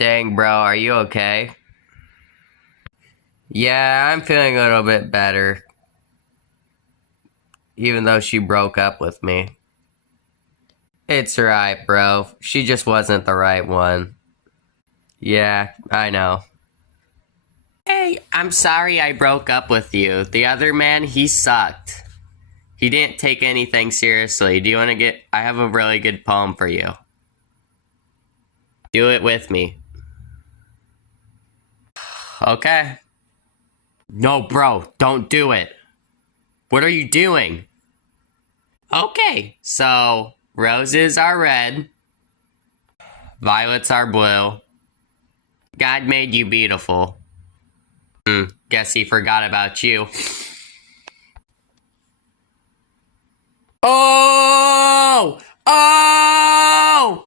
Dang, bro, are you okay? Yeah, I'm feeling a little bit better, even though she broke up with me. It's alright, bro. She just wasn't the right one. Yeah, I know. Hey, I'm sorry I broke up with you. The other man, he sucked. He didn't take anything seriously. Do you want to get... I have a really good poem for you. Do it with me. Okay. No, bro, don't do it. What are you doing? Okay, so roses are red, violets are blue. God made you beautiful. Guess he forgot about you. Oh! Oh!